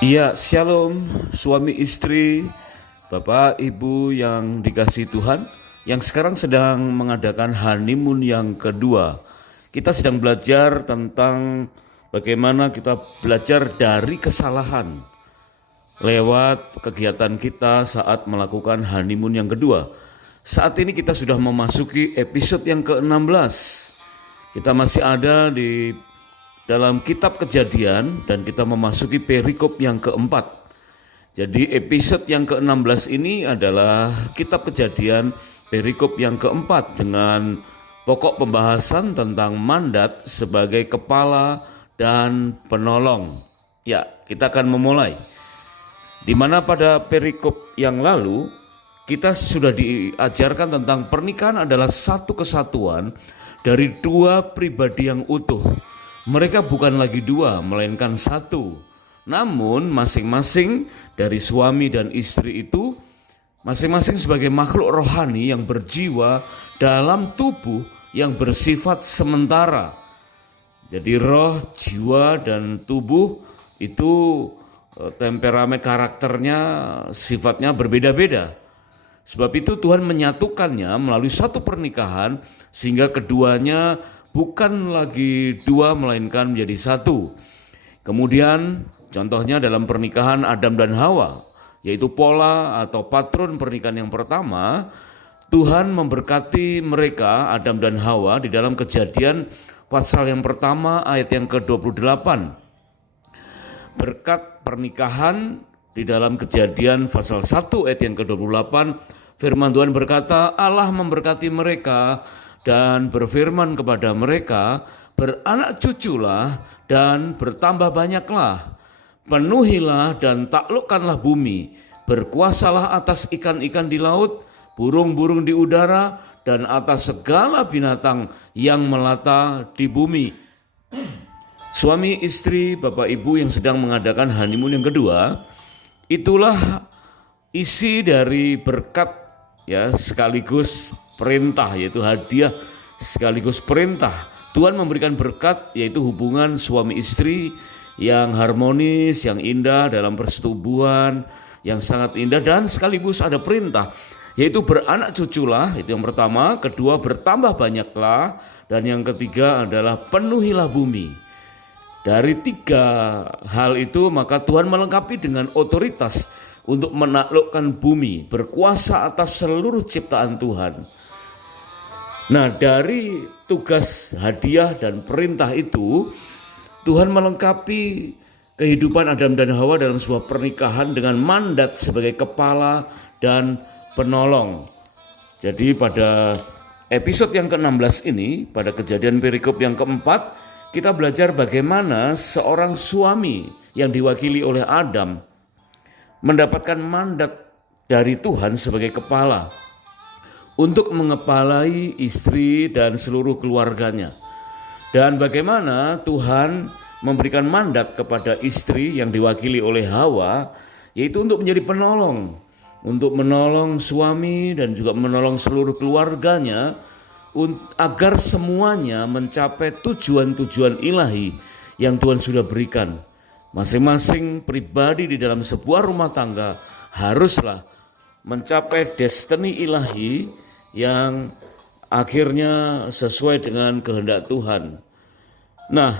Iya, shalom suami istri, Bapak Ibu yang dikasihi Tuhan, yang sekarang sedang mengadakan honeymoon yang kedua. Kita sedang belajar tentang bagaimana kita belajar dari kesalahan lewat kegiatan kita saat melakukan honeymoon yang kedua. Saat ini kita sudah memasuki episode yang ke-16. Kita masih ada di dalam kitab Kejadian dan kita memasuki perikop yang keempat. Jadi episode yang ke-16 ini adalah kitab Kejadian perikop yang keempat dengan pokok pembahasan tentang mandat sebagai kepala dan penolong. Ya, kita akan memulai. Di mana pada perikop yang lalu kita sudah diajarkan tentang pernikahan adalah satu kesatuan dari dua pribadi yang utuh. Mereka bukan lagi dua, melainkan satu. Namun masing-masing dari suami dan istri itu masing-masing sebagai makhluk rohani yang berjiwa dalam tubuh yang bersifat sementara. Jadi roh, jiwa, dan tubuh itu temperamen karakternya, sifatnya berbeda-beda. Sebab itu Tuhan menyatukannya melalui satu pernikahan sehingga keduanya bukan lagi dua melainkan menjadi satu. Kemudian contohnya dalam pernikahan Adam dan Hawa, yaitu pola atau patron pernikahan yang pertama, Tuhan memberkati mereka Adam dan Hawa di dalam Kejadian pasal yang pertama ayat yang ke-28. Berkat pernikahan di dalam Kejadian pasal 1 ayat yang ke-28, firman Tuhan berkata, Allah memberkati mereka dan berfirman kepada mereka, beranak cuculah dan bertambah banyaklah, penuhilah dan taklukkanlah bumi, berkuasalah atas ikan-ikan di laut, burung-burung di udara, dan atas segala binatang yang melata di bumi. Suami istri, Bapak Ibu yang sedang mengadakan honeymoon yang kedua, itulah isi dari berkat ya sekaligus perintah, yaitu hadiah sekaligus perintah. Tuhan memberikan berkat, yaitu hubungan suami istri yang harmonis, yang indah dalam persetubuhan, yang sangat indah, dan sekaligus ada perintah, yaitu beranak cuculah, itu yang pertama. Kedua, bertambah banyaklah, dan yang ketiga adalah penuhilah bumi. Dari tiga hal itu maka Tuhan melengkapi dengan otoritas untuk menaklukkan bumi, berkuasa atas seluruh ciptaan Tuhan. Nah, dari tugas hadiah dan perintah itu, Tuhan melengkapi kehidupan Adam dan Hawa dalam sebuah pernikahan dengan mandat sebagai kepala dan penolong. Jadi pada episode yang ke-16 ini, pada Kejadian perikop yang keempat, kita belajar bagaimana seorang suami yang diwakili oleh Adam mendapatkan mandat dari Tuhan sebagai kepala untuk mengepalai istri dan seluruh keluarganya. Dan bagaimana Tuhan memberikan mandat kepada istri yang diwakili oleh Hawa, yaitu untuk menjadi penolong, untuk menolong suami dan juga menolong seluruh keluarganya agar semuanya mencapai tujuan-tujuan ilahi yang Tuhan sudah berikan. Masing-masing pribadi di dalam sebuah rumah tangga haruslah mencapai destiny ilahi yang akhirnya sesuai dengan kehendak Tuhan. Nah,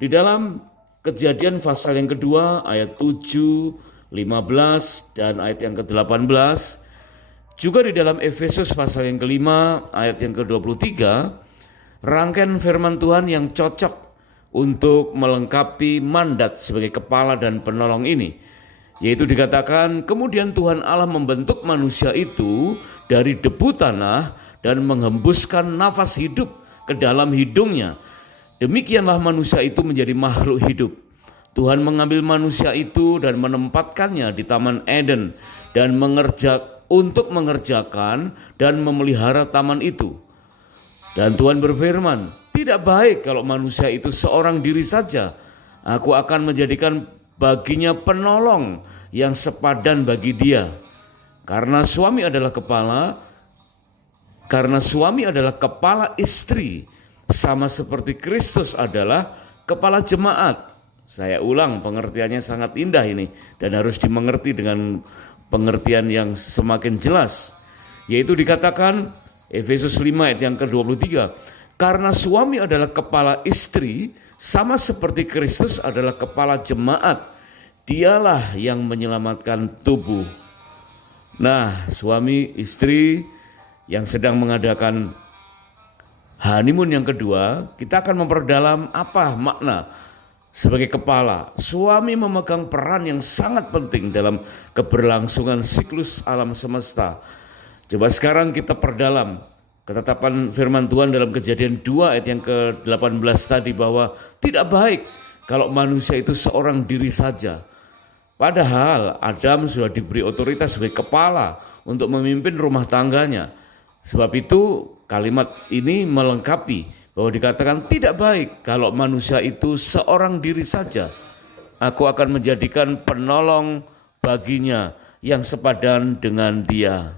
di dalam Kejadian pasal yang kedua ayat 7, 15 dan ayat yang ke-18, juga di dalam Efesus pasal yang kelima ayat yang ke-23, rangkaian firman Tuhan yang cocok untuk melengkapi mandat sebagai kepala dan penolong ini, yaitu dikatakan, kemudian Tuhan Allah membentuk manusia itu dari debu tanah dan menghembuskan nafas hidup ke dalam hidungnya. Demikianlah manusia itu menjadi makhluk hidup. Tuhan mengambil manusia itu dan menempatkannya di Taman Eden dan untuk mengerjakan dan memelihara taman itu. Dan Tuhan berfirman, tidak baik kalau manusia itu seorang diri saja. Aku akan menjadikan baginya penolong yang sepadan bagi dia. Karena suami adalah kepala istri, sama seperti Kristus adalah kepala jemaat. Saya ulang, pengertiannya sangat indah ini dan harus dimengerti dengan pengertian yang semakin jelas. Yaitu dikatakan Efesus 5 ayat yang ke-23, karena suami adalah kepala istri, sama seperti Kristus adalah kepala jemaat, dialah yang menyelamatkan tubuh. Nah, suami istri yang sedang mengadakan honeymoon yang kedua, kita akan memperdalam apa makna sebagai kepala. Suami memegang peran yang sangat penting dalam keberlangsungan siklus alam semesta. Coba sekarang kita perdalam ketetapan firman Tuhan dalam Kejadian 2 ayat yang ke-18 tadi, bahwa tidak baik kalau manusia itu seorang diri saja. Padahal Adam sudah diberi otoritas sebagai kepala untuk memimpin rumah tangganya. Sebab itu kalimat ini melengkapi bahwa dikatakan tidak baik kalau manusia itu seorang diri saja. Aku akan menjadikan penolong baginya yang sepadan dengan dia.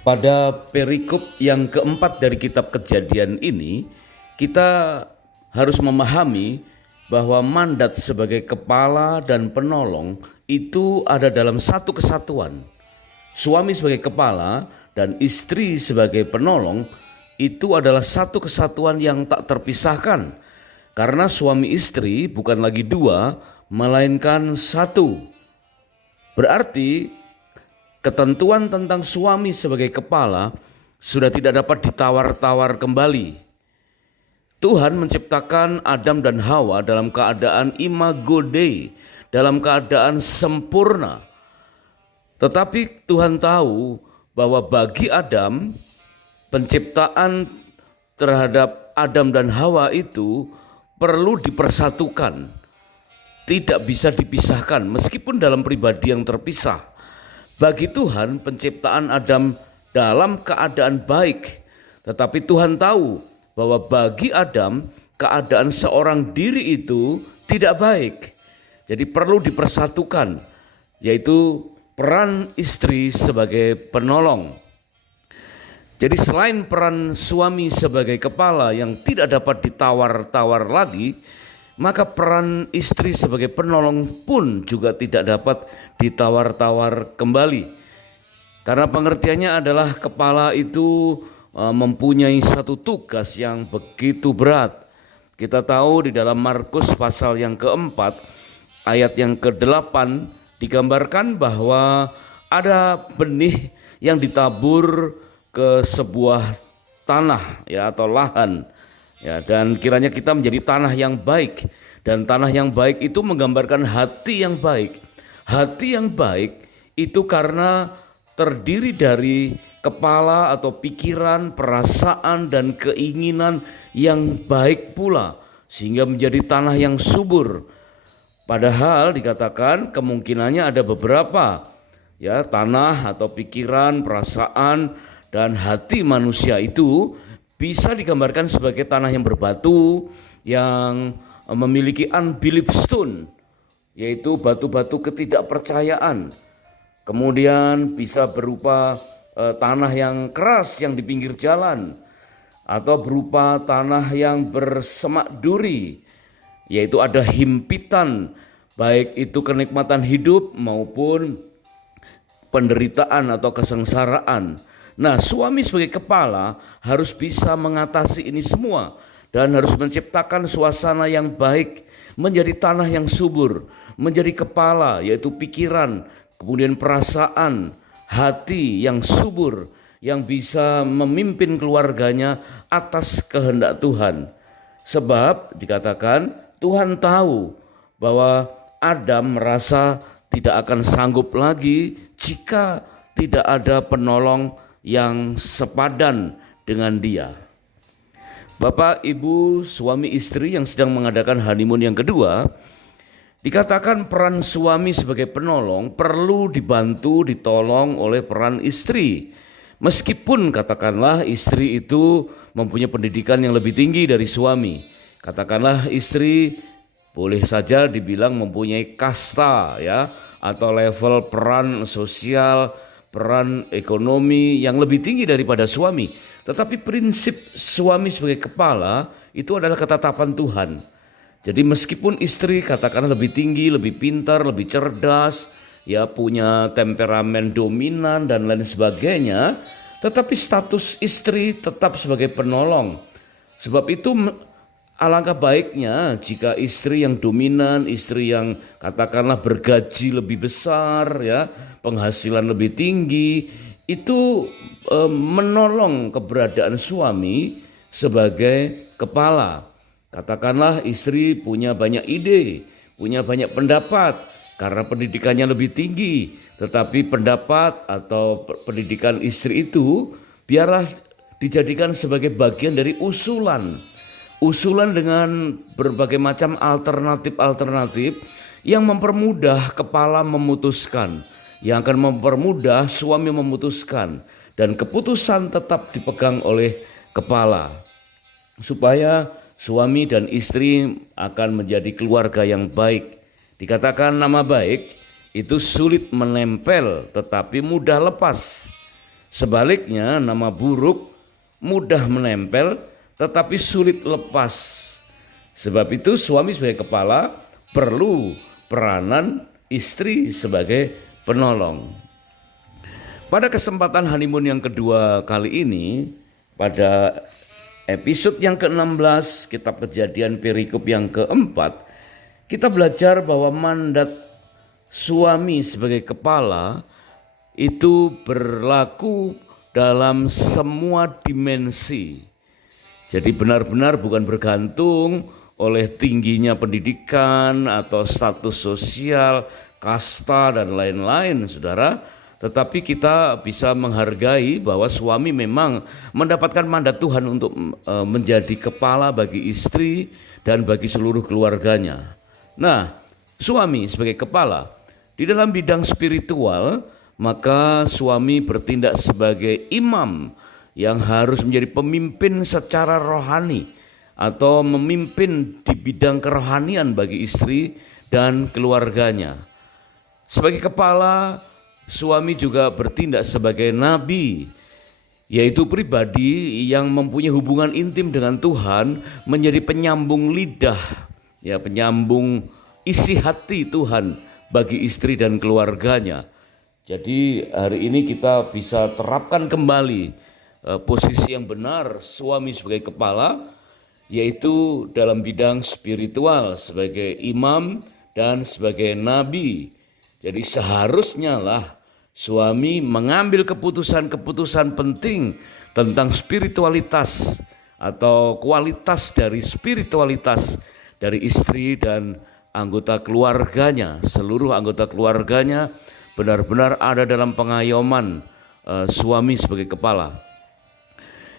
Pada perikop yang keempat dari kitab Kejadian ini, kita harus memahami bahwa mandat sebagai kepala dan penolong itu ada dalam satu kesatuan. Suami sebagai kepala dan istri sebagai penolong itu adalah satu kesatuan yang tak terpisahkan. Karena suami istri bukan lagi dua, melainkan satu. Berarti ketentuan tentang suami sebagai kepala sudah tidak dapat ditawar-tawar kembali. Tuhan menciptakan Adam dan Hawa dalam keadaan imago Dei, dalam keadaan sempurna. Tetapi Tuhan tahu bahwa bagi Adam, penciptaan terhadap Adam dan Hawa itu perlu dipersatukan, tidak bisa dipisahkan meskipun dalam pribadi yang terpisah. Bagi Tuhan, penciptaan Adam dalam keadaan baik, tetapi Tuhan tahu bahwa bagi Adam keadaan seorang diri itu tidak baik. Jadi perlu dipersatukan, yaitu peran istri sebagai penolong. Jadi selain peran suami sebagai kepala yang tidak dapat ditawar-tawar lagi, maka peran istri sebagai penolong pun juga tidak dapat ditawar-tawar kembali. Karena pengertiannya adalah kepala itu mempunyai satu tugas yang begitu berat. Kita tahu di dalam Markus pasal yang keempat, ayat yang ke-8 digambarkan bahwa ada benih yang ditabur ke sebuah tanah ya atau lahan ya, dan kiranya kita menjadi tanah yang baik, dan tanah yang baik itu menggambarkan hati yang baik. Hati yang baik itu karena terdiri dari kepala atau pikiran, perasaan dan keinginan yang baik pula, sehingga menjadi tanah yang subur. Padahal dikatakan kemungkinannya ada beberapa ya, tanah atau pikiran, perasaan dan hati manusia itu bisa digambarkan sebagai tanah yang berbatu, yang memiliki unbelief stone, yaitu batu-batu ketidakpercayaan. Kemudian bisa berupa tanah yang keras yang di pinggir jalan, atau berupa tanah yang bersemak duri, yaitu ada himpitan, baik itu kenikmatan hidup maupun penderitaan atau kesengsaraan. Nah, suami sebagai kepala harus bisa mengatasi ini semua dan harus menciptakan suasana yang baik, menjadi tanah yang subur, menjadi kepala yaitu pikiran, kemudian perasaan, hati yang subur, yang bisa memimpin keluarganya atas kehendak Tuhan. Sebab dikatakan Tuhan tahu bahwa Adam merasa tidak akan sanggup lagi jika tidak ada penolong yang sepadan dengan dia. Bapak, Ibu, suami istri yang sedang mengadakan honeymoon yang kedua, dikatakan peran suami sebagai penolong perlu dibantu, ditolong oleh peran istri. Meskipun katakanlah istri itu mempunyai pendidikan yang lebih tinggi dari suami. Katakanlah istri boleh saja dibilang mempunyai kasta ya, atau level peran sosial, peran ekonomi yang lebih tinggi daripada suami. Tetapi prinsip suami sebagai kepala itu adalah ketetapan Tuhan. Jadi meskipun istri katakanlah lebih tinggi, lebih pintar, lebih cerdas, ya punya temperamen dominan dan lain sebagainya, tetapi status istri tetap sebagai penolong. Sebab itu alangkah baiknya jika istri yang dominan, istri yang katakanlah bergaji lebih besar, ya, penghasilan lebih tinggi, itu menolong keberadaan suami sebagai kepala. Katakanlah istri punya banyak ide, punya banyak pendapat karena pendidikannya lebih tinggi, tetapi pendapat atau pendidikan istri itu biarlah dijadikan sebagai bagian dari usulan. Usulan dengan berbagai macam alternatif-alternatif yang mempermudah kepala memutuskan, yang akan mempermudah suami memutuskan, dan keputusan tetap dipegang oleh kepala. Supaya suami dan istri akan menjadi keluarga yang baik. Dikatakan nama baik itu sulit menempel tetapi mudah lepas. Sebaliknya nama buruk mudah menempel tetapi sulit lepas. Sebab itu suami sebagai kepala perlu peranan istri sebagai penolong. Pada kesempatan honeymoon yang kedua kali ini, pada episode yang ke-16, kitab Kejadian perikop yang ke-4, kita belajar bahwa mandat suami sebagai kepala itu berlaku dalam semua dimensi. Jadi benar-benar bukan bergantung oleh tingginya pendidikan atau status sosial, kasta dan lain-lain, saudara. Tetapi kita bisa menghargai bahwa suami memang mendapatkan mandat Tuhan untuk menjadi kepala bagi istri dan bagi seluruh keluarganya. Nah, suami sebagai kepala di dalam bidang spiritual, maka suami bertindak sebagai imam yang harus menjadi pemimpin secara rohani atau memimpin di bidang kerohanian bagi istri dan keluarganya. Sebagai kepala, suami juga bertindak sebagai nabi, yaitu pribadi yang mempunyai hubungan intim dengan Tuhan, menjadi penyambung lidah, ya, penyambung isi hati Tuhan bagi istri dan keluarganya. Jadi hari ini kita bisa terapkan kembali posisi yang benar suami sebagai kepala, yaitu dalam bidang spiritual sebagai imam dan sebagai nabi. Jadi seharusnya lah suami mengambil keputusan-keputusan penting tentang spiritualitas atau kualitas dari spiritualitas dari istri dan anggota keluarganya. Seluruh anggota keluarganya benar-benar ada dalam pengayoman suami sebagai kepala.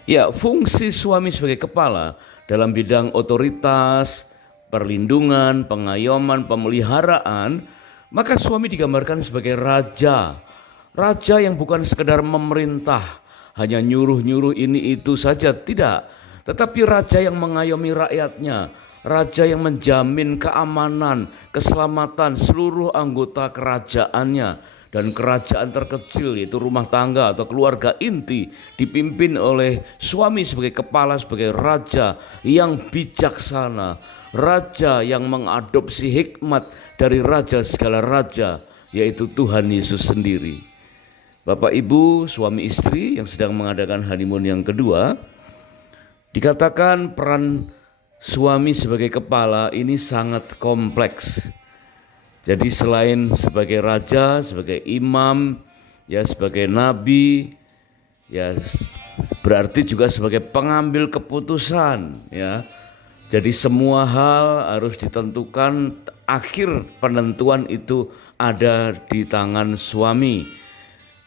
Ya, fungsi suami sebagai kepala dalam bidang otoritas, perlindungan, pengayoman, pemeliharaan, maka suami digambarkan sebagai raja. Raja yang bukan sekedar memerintah, hanya nyuruh-nyuruh ini itu saja, tidak. Tetapi raja yang mengayomi rakyatnya, raja yang menjamin keamanan, keselamatan seluruh anggota kerajaannya. Dan kerajaan terkecil yaitu rumah tangga atau keluarga inti dipimpin oleh suami sebagai kepala, sebagai raja yang bijaksana, raja yang mengadopsi hikmat dari raja segala raja, yaitu Tuhan Yesus sendiri. Bapak Ibu, suami istri yang sedang mengadakan honeymoon yang kedua, dikatakan peran suami sebagai kepala ini sangat kompleks. Jadi selain sebagai raja, sebagai imam, ya sebagai nabi, ya berarti juga sebagai pengambil keputusan, ya. Jadi semua hal harus ditentukan, akhir penentuan itu ada di tangan suami.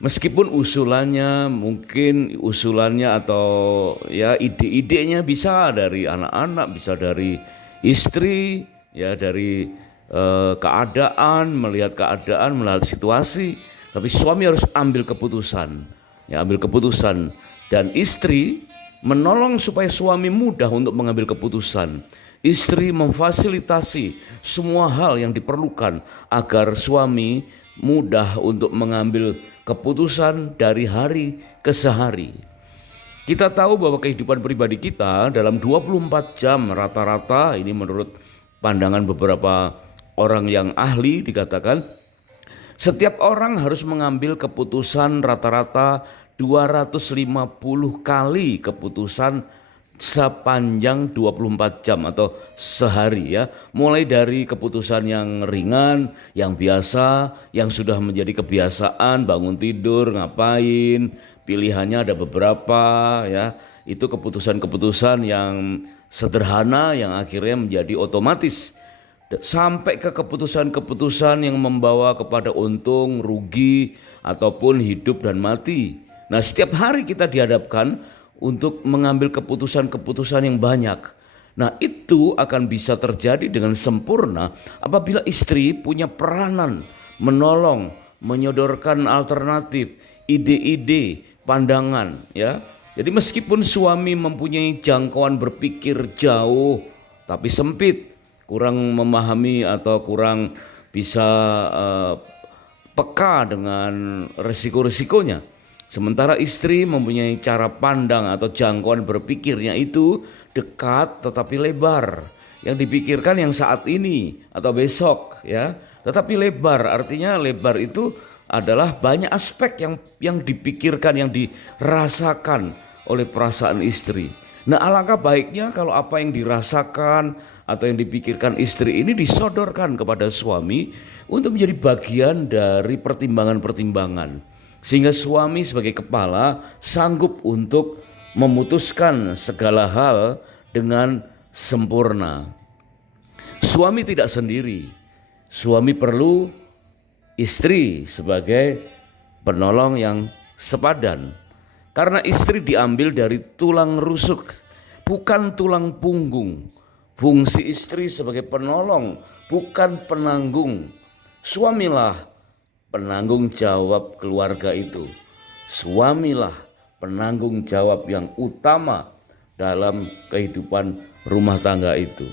Meskipun mungkin usulannya atau ya ide-idenya bisa dari anak-anak, bisa dari istri, ya dari keadaan, melihat situasi, tapi suami harus ambil keputusan, dan istri menolong supaya suami mudah untuk mengambil keputusan. Istri memfasilitasi semua hal yang diperlukan agar suami mudah untuk mengambil keputusan dari hari ke sehari. Kita tahu bahwa kehidupan pribadi kita dalam 24 jam rata-rata, ini menurut pandangan beberapa orang yang ahli dikatakan setiap orang harus mengambil keputusan rata-rata 250 kali keputusan sepanjang 24 jam atau sehari ya. Mulai dari keputusan yang ringan, yang biasa, yang sudah menjadi kebiasaan, bangun tidur, ngapain, pilihannya ada beberapa ya. Itu keputusan-keputusan yang sederhana yang akhirnya menjadi otomatis. Sampai ke keputusan-keputusan yang membawa kepada untung, rugi, ataupun hidup dan mati. Nah, setiap hari kita dihadapkan untuk mengambil keputusan-keputusan yang banyak. Nah, itu akan bisa terjadi dengan sempurna apabila istri punya peranan menolong, menyodorkan alternatif, ide-ide, pandangan ya. Jadi meskipun suami mempunyai jangkauan berpikir jauh tapi sempit, kurang memahami atau kurang bisa peka dengan resiko-resikonya. Sementara istri mempunyai cara pandang atau jangkauan berpikirnya itu dekat tetapi lebar. Yang dipikirkan yang saat ini atau besok ya. Tetapi lebar, artinya lebar itu adalah banyak aspek yang dipikirkan, yang dirasakan oleh perasaan istri. Nah, alangkah baiknya kalau apa yang dirasakan atau yang dipikirkan istri ini disodorkan kepada suami untuk menjadi bagian dari pertimbangan-pertimbangan. Sehingga suami sebagai kepala sanggup untuk memutuskan segala hal dengan sempurna. Suami tidak sendiri. Suami perlu istri sebagai penolong yang sepadan. Karena istri diambil dari tulang rusuk, bukan tulang punggung. Fungsi istri sebagai penolong, bukan penanggung. Suamilah penanggung jawab keluarga itu. Suamilah penanggung jawab yang utama dalam kehidupan rumah tangga itu.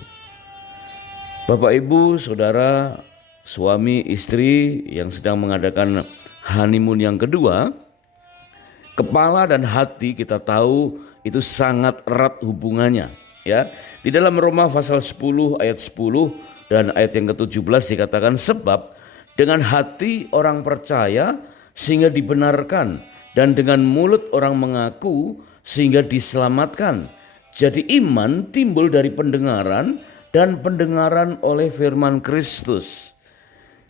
Bapak, Ibu, Saudara, suami istri yang sedang mengadakan honeymoon yang kedua, kepala dan hati kita tahu itu sangat erat hubungannya ya. Di dalam Roma pasal 10 ayat 10 dan ayat yang ke-17 dikatakan sebab dengan hati orang percaya sehingga dibenarkan dan dengan mulut orang mengaku sehingga diselamatkan. Jadi iman timbul dari pendengaran dan pendengaran oleh firman Kristus.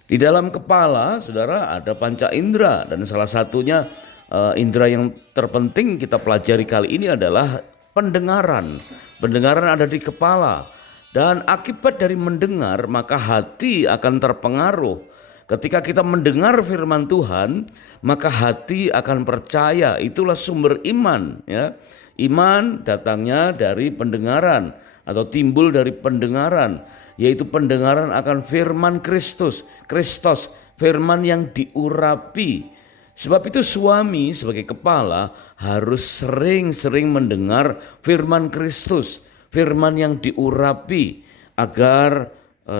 Di dalam kepala Saudara ada panca indera dan salah satunya indera yang terpenting kita pelajari kali ini adalah pendengaran. Pendengaran ada di kepala. Dan akibat dari mendengar maka hati akan terpengaruh. Ketika kita mendengar firman Tuhan maka hati akan percaya. Itulah sumber iman ya. Iman datangnya dari pendengaran atau timbul dari pendengaran. Yaitu pendengaran akan firman Kristus. Firman yang diurapi. Sebab itu suami sebagai kepala harus sering-sering mendengar firman Kristus, firman yang diurapi agar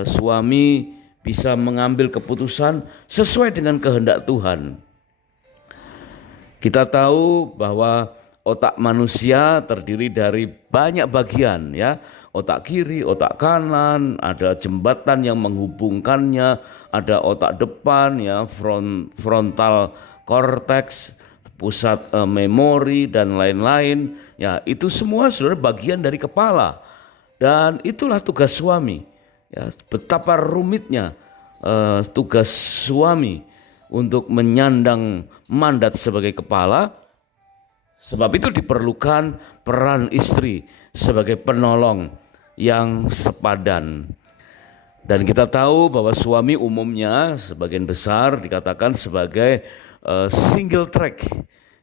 suami bisa mengambil keputusan sesuai dengan kehendak Tuhan. Kita tahu bahwa otak manusia terdiri dari banyak bagian ya. Otak kiri, otak kanan, ada jembatan yang menghubungkannya, ada otak depan ya, frontal korteks, pusat memori dan lain-lain ya, itu semua Saudara bagian dari kepala. Dan itulah tugas suami ya, betapa rumitnya tugas suami untuk menyandang mandat sebagai kepala. Sebab itu diperlukan peran istri sebagai penolong yang sepadan. Dan kita tahu bahwa suami umumnya sebagian besar dikatakan sebagai single track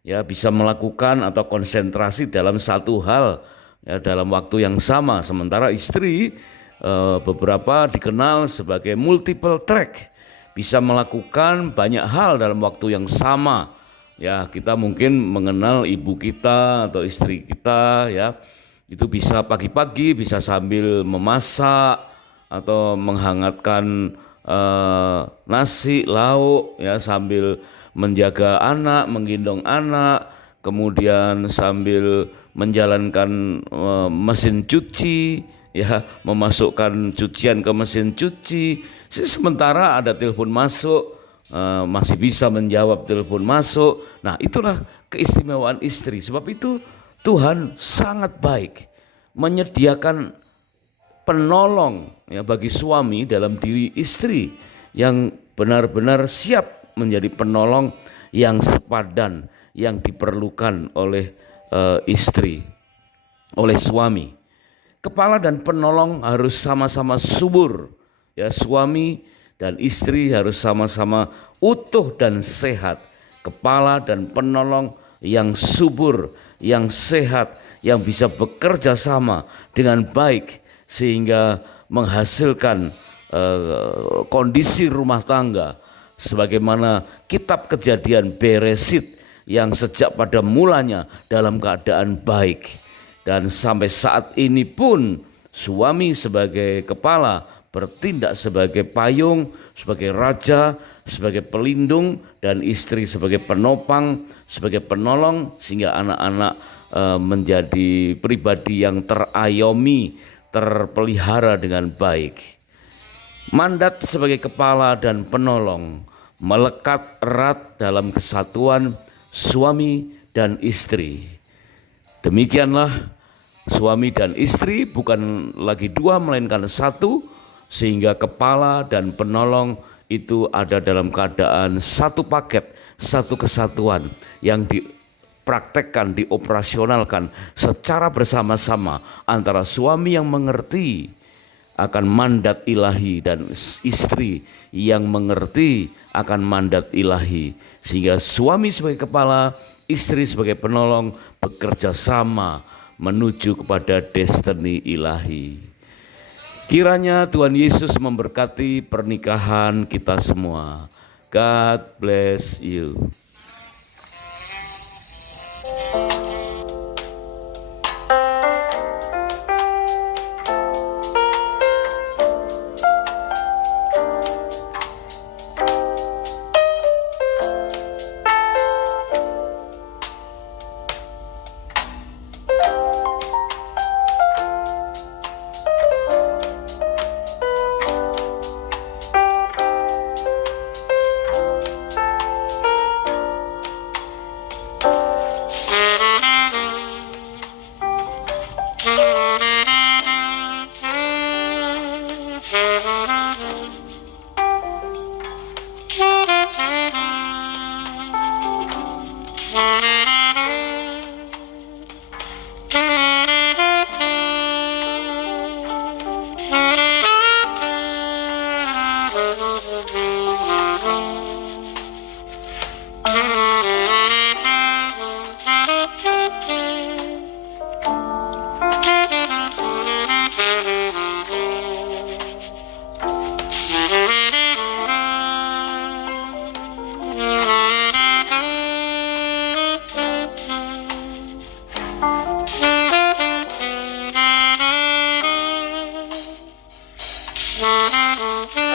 ya, bisa melakukan atau konsentrasi dalam satu hal ya, dalam waktu yang sama. Sementara istri beberapa dikenal sebagai multiple track, bisa melakukan banyak hal dalam waktu yang sama ya. Kita mungkin mengenal ibu kita atau istri kita ya, itu bisa pagi-pagi bisa sambil memasak atau menghangatkan nasi lauk ya, sambil menjaga anak, menggendong anak, kemudian sambil menjalankan mesin cuci ya, memasukkan cucian ke mesin cuci. Sementara ada telepon masuk, masih bisa menjawab telepon masuk. Nah, itulah keistimewaan istri. Sebab itu Tuhan sangat baik menyediakan penolong ya bagi suami dalam diri istri yang benar-benar siap menjadi penolong yang sepadan yang diperlukan oleh istri, oleh suami. Kepala dan penolong harus sama-sama subur. Ya, suami dan istri harus sama-sama utuh dan sehat. Kepala dan penolong yang subur, yang sehat, yang bisa bekerja sama dengan baik sehingga menghasilkan kondisi rumah tangga sebagaimana kitab Kejadian Beresit yang sejak pada mulanya dalam keadaan baik. Dan sampai saat ini pun suami sebagai kepala bertindak sebagai payung, sebagai raja, sebagai pelindung, dan istri sebagai penopang, sebagai penolong, sehingga anak-anak menjadi pribadi yang terayomi, terpelihara dengan baik. Mandat sebagai kepala dan penolong melekat erat dalam kesatuan suami dan istri. Demikianlah suami dan istri bukan lagi dua melainkan satu, sehingga kepala dan penolong itu ada dalam keadaan satu paket, satu kesatuan yang dipraktekkan, dioperasionalkan secara bersama-sama antara suami yang mengerti akan mandat ilahi dan istri yang mengerti akan mandat ilahi, sehingga suami sebagai kepala, istri sebagai penolong bekerja sama menuju kepada destiny ilahi. Kiranya Tuhan Yesus memberkati pernikahan kita semua. God bless you. Thank you.